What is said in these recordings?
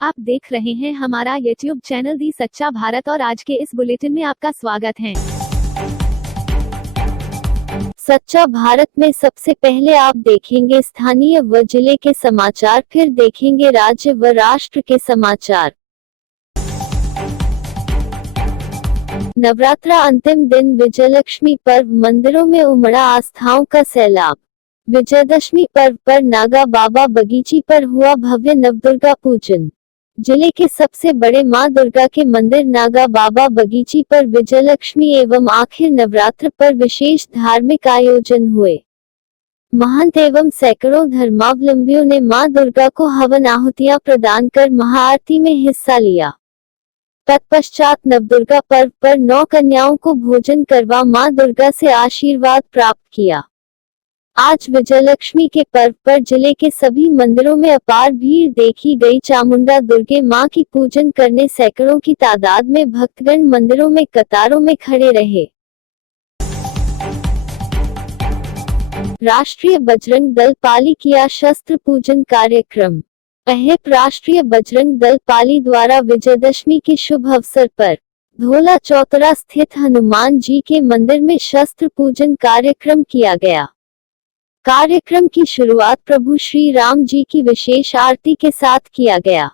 आप देख रहे हैं हमारा YouTube चैनल दी सच्चा भारत और आज के इस बुलेटिन में आपका स्वागत है। सच्चा भारत में सबसे पहले आप देखेंगे स्थानीय व जिले के समाचार, फिर देखेंगे राज्य व राष्ट्र के समाचार। नवरात्रा अंतिम दिन विजयलक्ष्मी पर्व, मंदिरों में उमड़ा आस्थाओं का सैलाब। विजयदशमी पर्व पर नागा बाबा बगीची पर हुआ भव्य नवदुर्गा पूजन। जिले के सबसे बड़े मां दुर्गा के मंदिर नागा बाबा बगीची पर विजयलक्ष्मी एवं आखिर नवरात्र पर विशेष धार्मिक आयोजन हुए। महंत एवं सैकड़ों धर्मावलंबियों ने मां दुर्गा को हवन आहुतियां प्रदान कर महाआरती में हिस्सा लिया। तत्पश्चात नवदुर्गा पर्व पर 9 कन्याओं को भोजन करवा मां दुर्गा से आशीर्वाद प्राप्त किया। आज विजयलक्ष्मी के पर्व पर जिले के सभी मंदिरों में अपार भीड़ देखी गई। चामुंडा दुर्गे मां की पूजन करने सैकड़ों की तादाद में भक्तगण मंदिरों में कतारों में खड़े रहे। राष्ट्रीय बजरंग दल पाली किया शस्त्र पूजन कार्यक्रम। अहेप राष्ट्रीय बजरंग दल पाली द्वारा विजयदशमी के शुभ अवसर पर धोला चौतरा स्थित हनुमान जी के मंदिर में शस्त्र पूजन कार्यक्रम किया गया। कार्यक्रम की शुरुआत प्रभु श्री राम जी की विशेष आरती के साथ किया गया।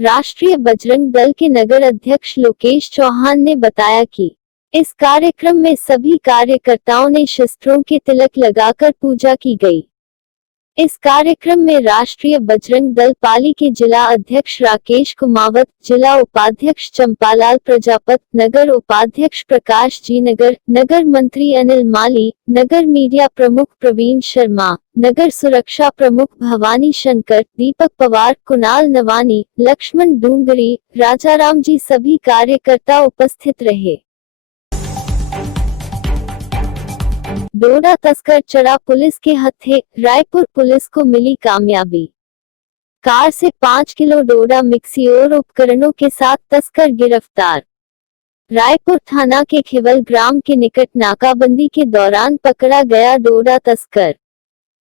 राष्ट्रीय बजरंग दल के नगर अध्यक्ष लोकेश चौहान ने बताया कि इस कार्यक्रम में सभी कार्यकर्ताओं ने शस्त्रों के तिलक लगाकर पूजा की गई। इस कार्यक्रम में राष्ट्रीय बजरंग दल पाली के जिला अध्यक्ष राकेश कुमावत, जिला उपाध्यक्ष चंपालाल प्रजापत, नगर उपाध्यक्ष प्रकाश जी नगर, नगर मंत्री अनिल माली, नगर मीडिया प्रमुख प्रवीण शर्मा, नगर सुरक्षा प्रमुख भवानी शंकर, दीपक पवार, कुणाल नवानी, लक्ष्मण डूंगरी, राजाराम जी सभी कार्यकर्ता उपस्थित रहे। डोडा तस्कर चढ़ा पुलिस के हत्थे, रायपुर पुलिस को मिली कामयाबी। कार से 5 किलो डोडा मिक्सी और उपकरणों के साथ तस्कर गिरफ्तार। रायपुर थाना के खिवल ग्राम के निकट नाकाबंदी के दौरान पकड़ा गया डोडा तस्कर।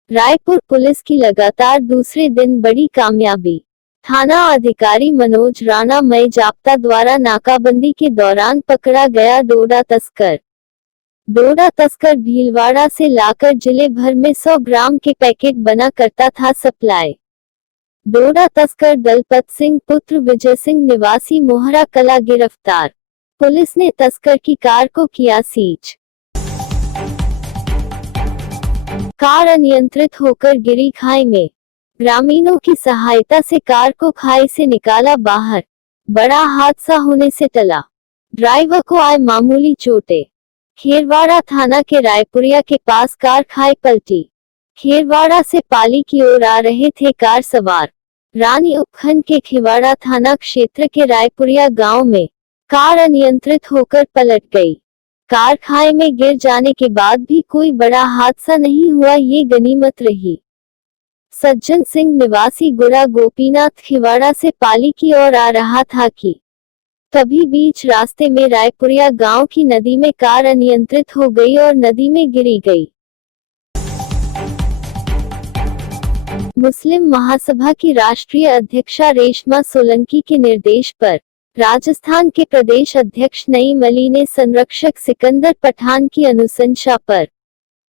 रायपुर पुलिस की लगातार दूसरे दिन बड़ी कामयाबी। थाना अधिकारी मनोज राणा मई जाप्ता द्वारा नाकाबंदी के दौरान पकड़ा गया डोडा तस्कर। डोडा तस्कर भीलवाड़ा से लाकर जिले भर में 100 ग्राम के पैकेट बना करता था सप्लाई। डोडा तस्कर दलपत सिंह पुत्र विजय सिंह निवासी मोहरा कला गिरफ्तार। पुलिस ने तस्कर की कार को किया सीज। कार अनियंत्रित होकर गिरी खाई में। ग्रामीणों की सहायता से कार को खाई से निकाला बाहर। बड़ा हादसा होने से टला। ड्राइवर को आए मामूली चोटें। खेरवाड़ा थाना के रायपुरिया के पास कार खाई पलटी। खेरवाड़ा से पाली की ओर आ रहे थे कार सवार। रानी उपखंड के खेवाड़ा थाना क्षेत्र के रायपुरिया गांव में कार अनियंत्रित होकर पलट गई। कार खाई में गिर जाने के बाद भी कोई बड़ा हादसा नहीं हुआ, ये गनीमत रही। सज्जन सिंह निवासी गुरा गोपीनाथ खेवाड़ा से पाली की ओर आ रहा था कि तभी बीच रास्ते में रायपुरिया गांव की नदी में कार अनियंत्रित हो गई और नदी में गिरी गई। मुस्लिम महासभा की राष्ट्रीय अध्यक्षा रेशमा सोलंकी के निर्देश पर राजस्थान के प्रदेश अध्यक्ष नईम अली ने संरक्षक सिकंदर पठान की अनुशंसा पर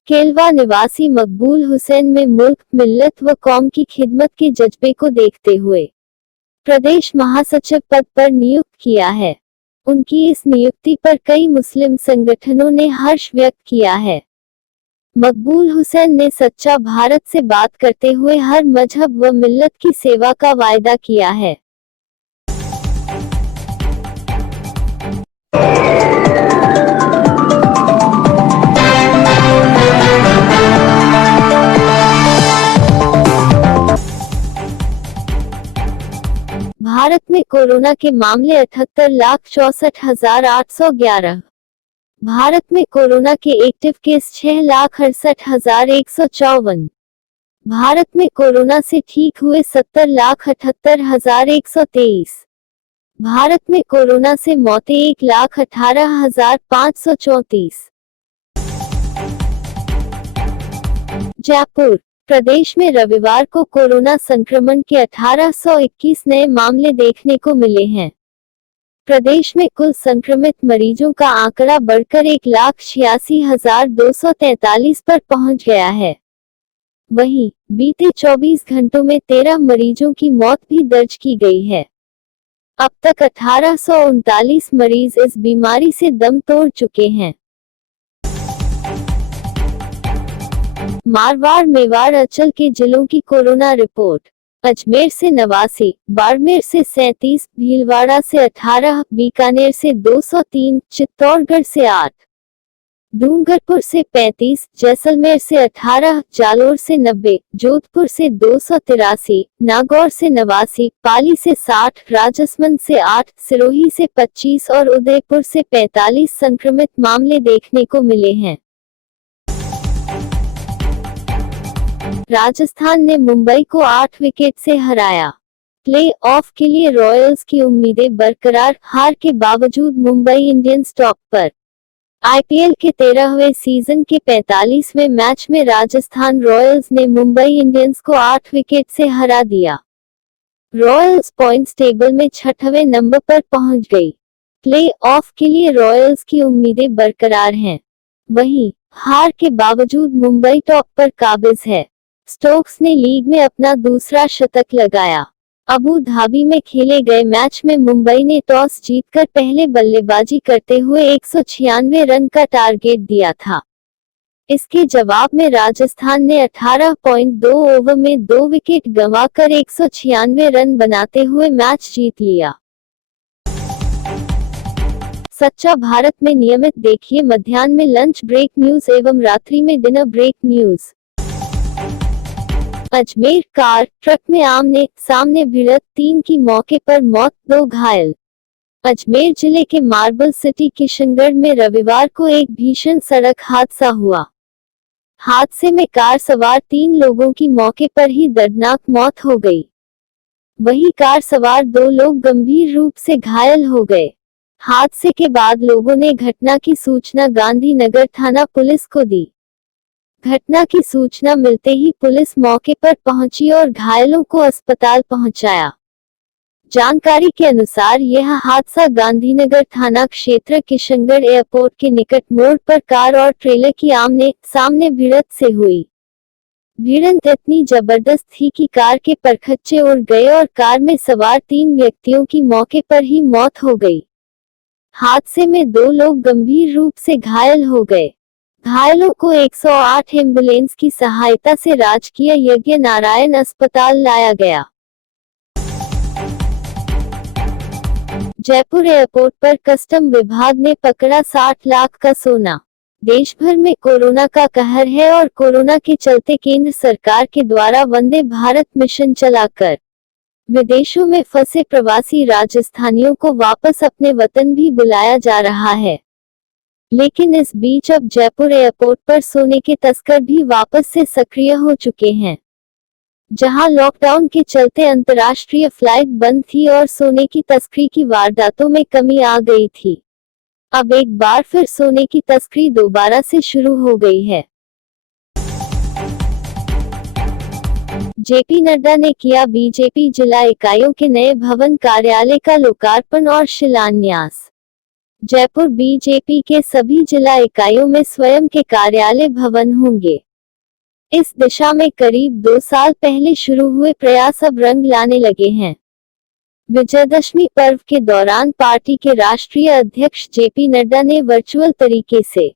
केलवा निवासी मकबूल हुसैन में मुल्क, मिल्लत व कौम की खिदमत के जज्बे को देखते हुए प्रदेश महासचिव पद पर नियुक्त किया है। उनकी इस नियुक्ति पर कई मुस्लिम संगठनों ने हर्ष व्यक्त किया है। मकबूल हुसैन ने सच्चा भारत से बात करते हुए हर मजहब व मिल्लत की सेवा का वायदा किया है। भारत में कोरोना के मामले 78,64,811। भारत में कोरोना के एक्टिव केस 6,68,154। भारत में कोरोना से ठीक हुए 70,78,123। भारत में कोरोना से मौतें 1,18,534। जयपुर प्रदेश में रविवार को कोरोना संक्रमण के 1821 नए मामले देखने को मिले हैं। प्रदेश में कुल संक्रमित मरीजों का आंकड़ा बढ़कर 1,86,243 पर पहुंच गया है। वहीं बीते 24 घंटों में 13 मरीजों की मौत भी दर्ज की गई है। अब तक 1839 मरीज इस बीमारी से दम तोड़ चुके हैं। मारवाड़, मेवाड़, अंचल के जिलों की कोरोना रिपोर्ट। अजमेर से 89, बाड़मेर से 37, भीलवाड़ा से 18, बीकानेर से 203, चित्तौड़गढ़ से 8, डूंगरपुर से 35, जैसलमेर से 18, जालोर से 90, जोधपुर से 283, नागौर से 89, पाली से 60, राजसमंद से 8, सिरोही से 25 और उदयपुर से 45 संक्रमित मामले देखने को मिले हैं। राजस्थान ने मुंबई को 8 विकेट से हराया। प्ले ऑफ के लिए रॉयल्स की उम्मीदें बरकरार, हार के बावजूद मुंबई इंडियंस टॉप पर। आईपीएल के 13वें सीजन के 45वें मैच में राजस्थान रॉयल्स ने मुंबई इंडियंस को 8 विकेट से हरा दिया। रॉयल्स पॉइंट्स टेबल में 6वें नंबर पर पहुंच गई। प्ले ऑफ के लिए रॉयल्स की उम्मीदें बरकरार हैं। वहीं हार के बावजूद मुंबई टॉप पर काबिज है। स्टोक्स ने लीग में अपना दूसरा शतक लगाया। अबू धाबी में खेले गए मैच में मुंबई ने टॉस जीतकर पहले बल्लेबाजी करते हुए 196 रन का टारगेट दिया था। इसके जवाब में राजस्थान ने 18.2 ओवर में 2 विकेट गंवाकर 196 रन बनाते हुए मैच जीत लिया। सच्चा भारत में नियमित देखिए मध्याह्न में लंच ब्रेक न्यूज एवं रात्रि में dinner break news. Ajmer, car truck में आमने सामने भिड़त, 3 की मौके पर मौत, 2 घायल। अजमेर जिले के मार्बल सिटी किशनगढ़ में रविवार को एक भीषण सड़क हादसा हुआ। हादसे में कार सवार 3 लोगों की मौके पर ही दर्दनाक मौत हो गई। वहीं कार सवार 2 लोग गंभीर रूप से घायल हो गए। हादसे के बाद लोगों ने घटना की सूचना गांधीनगर थाना पुलिस को दी। घटना की सूचना मिलते ही पुलिस मौके पर पहुंची और घायलों को अस्पताल पहुंचाया। जानकारी के अनुसार यह हादसा गांधीनगर थाना क्षेत्र किशनगढ़ एयरपोर्ट के निकट मोड़ पर कार और ट्रेलर की आमने सामने भिड़ंत से हुई। भिड़ंत इतनी जबरदस्त थी कि कार के परखच्चे उड़ गए और कार में सवार 3 व्यक्तियों की मौके पर ही मौत हो गई। हादसे में 2 लोग गंभीर रूप से घायल हो गए। घायलों को 108 एम्बुलेंस की सहायता से राजकीय यज्ञ नारायण अस्पताल लाया गया। जयपुर एयरपोर्ट पर कस्टम विभाग ने पकड़ा 60 लाख का सोना। देश भर में कोरोना का कहर है और कोरोना के चलते केंद्र सरकार के द्वारा वंदे भारत मिशन चलाकर विदेशों में फंसे प्रवासी राजस्थानियों को वापस अपने वतन भी बुलाया जा रहा है। लेकिन इस बीच अब जयपुर एयरपोर्ट पर सोने के तस्कर भी वापस से सक्रिय हो चुके हैं। जहां लॉकडाउन के चलते अंतर्राष्ट्रीय फ्लाइट बंद थी और सोने की तस्करी की वारदातों में कमी आ गई थी, अब एक बार फिर सोने की तस्करी दोबारा से शुरू हो गई है। जेपी नड्डा ने किया बीजेपी जिला इकाइयों के नए भवन कार्यालय का लोकार्पण और शिलान्यास। जयपुर बीजेपी के सभी जिला इकाइयों में स्वयं के कार्यालय भवन होंगे। इस दिशा में करीब 2 साल पहले शुरू हुए प्रयास अब रंग लाने लगे हैं। विजयदशमी पर्व के दौरान पार्टी के राष्ट्रीय अध्यक्ष जेपी नड्डा ने वर्चुअल तरीके से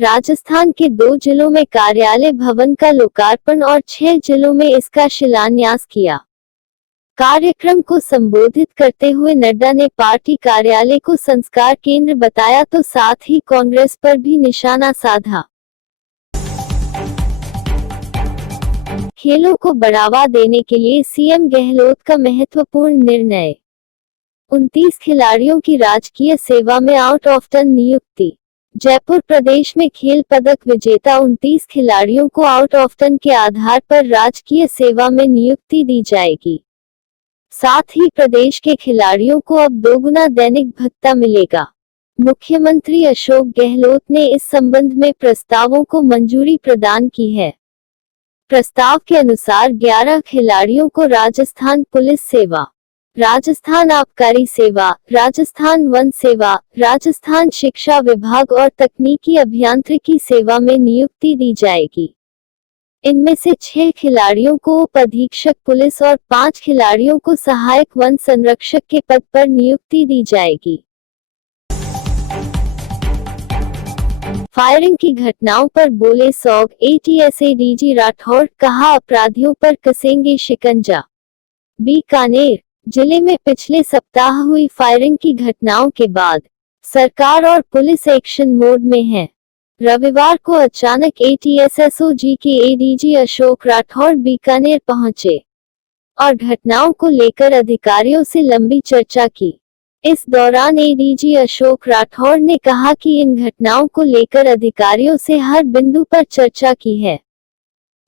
राजस्थान के 2 जिलों में कार्यालय भवन का लोकार्पण और 6 जिलों में इसका शिलान्यास किया। कार्यक्रम को संबोधित करते हुए नड्डा ने पार्टी कार्यालय को संस्कार केंद्र बताया तो साथ ही कांग्रेस पर भी निशाना साधा। खेलों को बढ़ावा देने के लिए सीएम गहलोत का महत्वपूर्ण निर्णय। 29 खिलाड़ियों की राजकीय सेवा में आउट ऑफ टर्न नियुक्ति। जयपुर प्रदेश में खेल पदक विजेता 29 खिलाड़ियों को आउट ऑफ टर्न के आधार पर राजकीय सेवा में नियुक्ति दी जाएगी। साथ ही प्रदेश के खिलाड़ियों को अब 2 गुना दैनिक भत्ता मिलेगा। मुख्यमंत्री अशोक गहलोत ने इस संबंध में प्रस्तावों को मंजूरी प्रदान की है। प्रस्ताव के अनुसार 11 खिलाड़ियों को राजस्थान पुलिस सेवा, राजस्थान आबकारी सेवा, राजस्थान वन सेवा, राजस्थान शिक्षा विभाग और तकनीकी अभियांत्रिकी सेवा में नियुक्ति दी जाएगी। इनमें से 6 खिलाड़ियों को उप अधीक्षक पुलिस और 5 खिलाड़ियों को सहायक वन संरक्षक के पद पर नियुक्ति दी जाएगी। फायरिंग की घटनाओं पर बोले सौग, एटीएसएडीजी राठौड़, कहा अपराधियों पर कसेंगे शिकंजा। बीकानेर जिले में पिछले सप्ताह हुई फायरिंग की घटनाओं के बाद सरकार और पुलिस एक्शन मोड में है। रविवार को अचानक एटीएसएसओजी के एडीजी अशोक राठौड़ बीकानेर पहुंचे और घटनाओं को लेकर अधिकारियों से लंबी चर्चा की। इस दौरान एडीजी अशोक राठौड़ ने कहा कि इन घटनाओं को लेकर अधिकारियों से हर बिंदु पर चर्चा की है।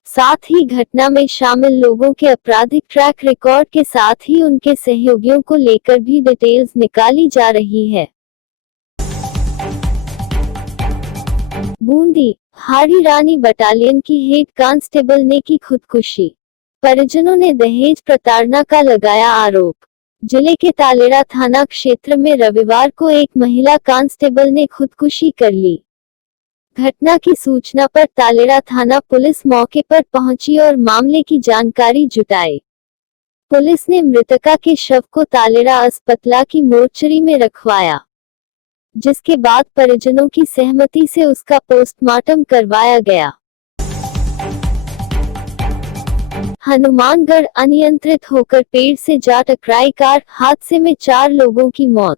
साथ ही घटना में शामिल लोगों के आपराधिक ट्रैक रिकॉर्ड के साथ ही उनके सहयोगियों को लेकर भी डिटेल्स निकाली जा रही है। बूंदी हाड़ी रानी बटालियन की हेड कांस्टेबल ने की खुदकुशी, परिजनों ने दहेज प्रताड़ना का लगाया आरोप। जिले के तालेरा थाना क्षेत्र में रविवार को एक महिला कांस्टेबल ने खुदकुशी कर ली। घटना की सूचना पर तालेरा थाना पुलिस मौके पर पहुंची और मामले की जानकारी जुटाई। पुलिस ने मृतका के शव को तालेरा अस्पताल की मोर्चरी में रखवाया, जिसके बाद परिजनों की सहमति से उसका पोस्टमार्टम करवाया गया। हनुमानगढ़ अनियंत्रित होकर पेड़ से जा टकराई कार, हादसे में 4 लोगों की मौत।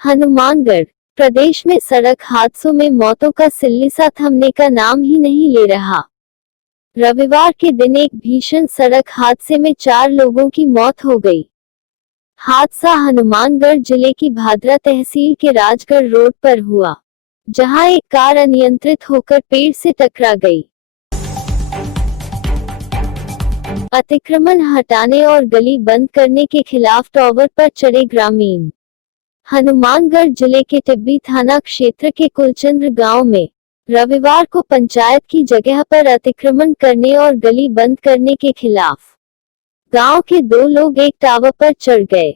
हनुमानगढ़ प्रदेश में सड़क हादसों में मौतों का सिलसिला थमने का नाम ही नहीं ले रहा। रविवार के दिन एक भीषण सड़क हादसे में 4 लोगों की मौत हो गई। हादसा हनुमानगढ़ जिले की भादरा तहसील के राजगढ़ रोड पर हुआ, जहां एक कार अनियंत्रित होकर पेड़ से टकरा गई। अतिक्रमण हटाने और गली बंद करने के खिलाफ टावर पर चढ़े ग्रामीण। हनुमानगढ़ जिले के टिब्बी थाना क्षेत्र के कुलचंद्र गांव में रविवार को पंचायत की जगह पर अतिक्रमण करने और गली बंद करने के खिलाफ गांव के 2 लोग एक टावर पर चढ़ गए।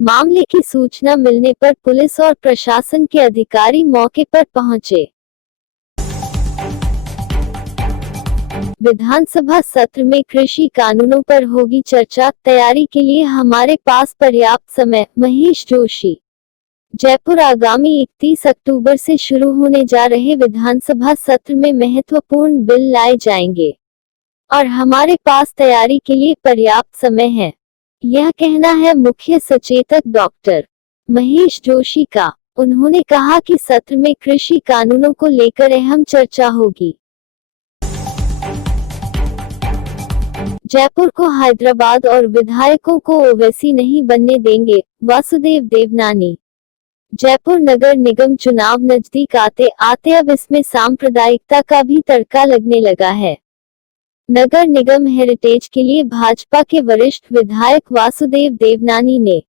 मामले की सूचना मिलने पर पुलिस और प्रशासन के अधिकारी मौके पर पहुंचे। विधानसभा सत्र में कृषि कानूनों पर होगी चर्चा, तैयारी के लिए हमारे पास पर्याप्त समय, महेश जोशी। जयपुर आगामी 31 अक्टूबर से शुरू होने जा रहे विधानसभा सत्र में महत्वपूर्ण बिल लाए जाएंगे और हमारे पास तैयारी के लिए पर्याप्त समय है, यह कहना है मुख्य सचेतक डॉक्टर महेश जोशी का। उन्होंने कहा कि सत्र में कृषि कानूनों को लेकर अहम चर्चा होगी। जयपुर को हैदराबाद और विधायकों को ओवैसी नहीं बनने देंगे, वासुदेव देवनानी। जयपुर नगर निगम चुनाव नजदीक आते आते अब इसमें सांप्रदायिकता का भी तड़का लगने लगा है। नगर निगम हेरिटेज के लिए भाजपा के वरिष्ठ विधायक वासुदेव देवनानी ने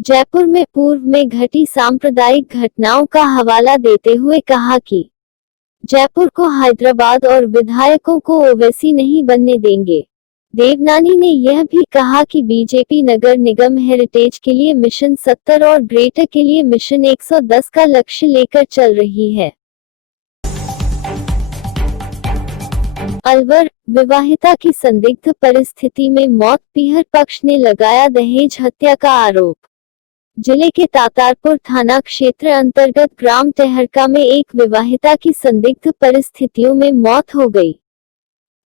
जयपुर में पूर्व में घटी सांप्रदायिक घटनाओं का हवाला देते हुए कहा कि जयपुर को हैदराबाद और विधायकों को ओवैसी नहीं बनने देंगे। देवनानी ने यह भी कहा कि बीजेपी नगर निगम हेरिटेज के लिए मिशन 70 और ग्रेटर के लिए मिशन 110 का लक्ष्य लेकर चल रही है। अलवर विवाहिता की संदिग्ध परिस्थिति में मौत, पीहर पक्ष ने लगाया दहेज हत्या का आरोप। जिले के तातारपुर थाना क्षेत्र अंतर्गत ग्राम टहरका में एक विवाहिता की संदिग्ध परिस्थितियों में मौत हो गई।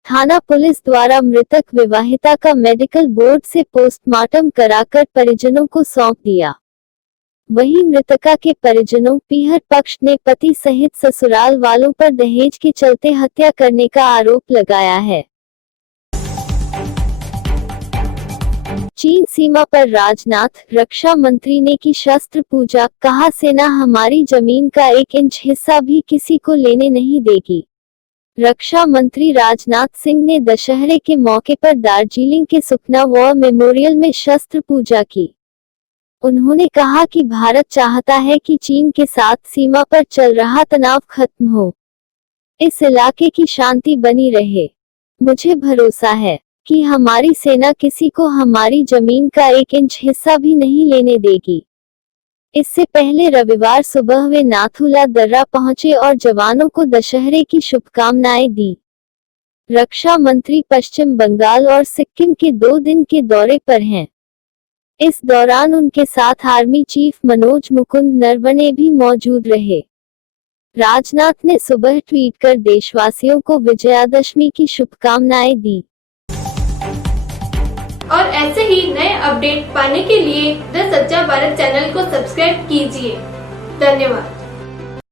थाना पुलिस द्वारा मृतक विवाहिता का मेडिकल बोर्ड से पोस्टमार्टम कराकर परिजनों को सौंप दिया। वहीं मृतका के परिजनों पीहर पक्ष ने पति सहित ससुराल वालों पर दहेज के चलते हत्या करने का आरोप लगाया है। चीन सीमा पर राजनाथ, रक्षा मंत्री ने की शस्त्र पूजा, कहा सेना हमारी जमीन का 1 इंच हिस्सा भी किसी को लेने नहीं देगी। रक्षा मंत्री राजनाथ सिंह ने दशहरे के मौके पर दार्जिलिंग के सुखना वॉर मेमोरियल में शस्त्र पूजा की। उन्होंने कहा कि भारत चाहता है कि चीन के साथ सीमा पर चल रहा तनाव खत्म हो, इस इलाके की शांति बनी रहे। मुझे भरोसा है कि हमारी सेना किसी को हमारी जमीन का 1 इंच हिस्सा भी नहीं लेने देगी। इससे पहले रविवार सुबह वे नाथुला दर्रा पहुंचे और जवानों को दशहरे की शुभकामनाएं दी। रक्षा मंत्री पश्चिम बंगाल और सिक्किम के 2 दिन के दौरे पर हैं। इस दौरान उनके साथ आर्मी चीफ मनोज मुकुंद नरवणे भी मौजूद रहे। राजनाथ ने सुबह ट्वीट कर देशवासियों को विजयादशमी की शुभकामनाएं दी। और ऐसे ही नए अपडेट पाने के लिए द सच्चा भारत चैनल को सब्सक्राइब कीजिए। धन्यवाद।